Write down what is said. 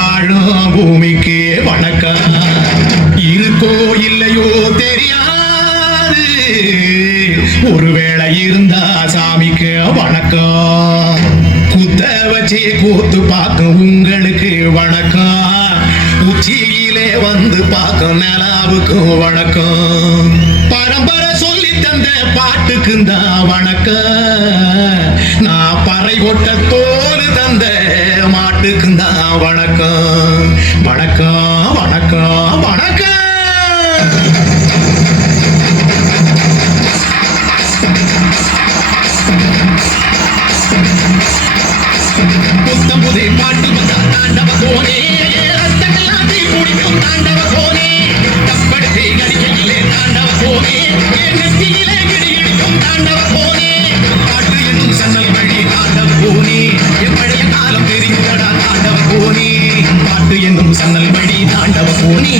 வாழும் பூமிக்கு வணக்கம். இருக்கோ இல்லையோ தெரியாது. ஒருவேளை இருந்தா சாமிக்கு வணக்கம். குத்த வச்சு கூத்து பார்க்க உங்களுக்கு வணக்கம். உச்சியிலே வந்து பார்க்க நிலாவுக்கு வணக்கம். பரம்பரை சொல்லி தந்த பாட்டுக்கு தான் வணக்கம். நான் பறை கொட்ட வணக்கம். வணக்கம் வணக்கம் வணக்கம். புத்தம் புதை தாண்டவ போனே ரத்தங்கள்லாம் தாண்டவ போனே தப்படுத்தி கடிக்கையிலே தாண்டவ போனே நெத்தியிலே கிடி இடிக்கும் தாண்டவ போனே பாட்டு என்னும் சன்னல் வழி தாண்டவ போனே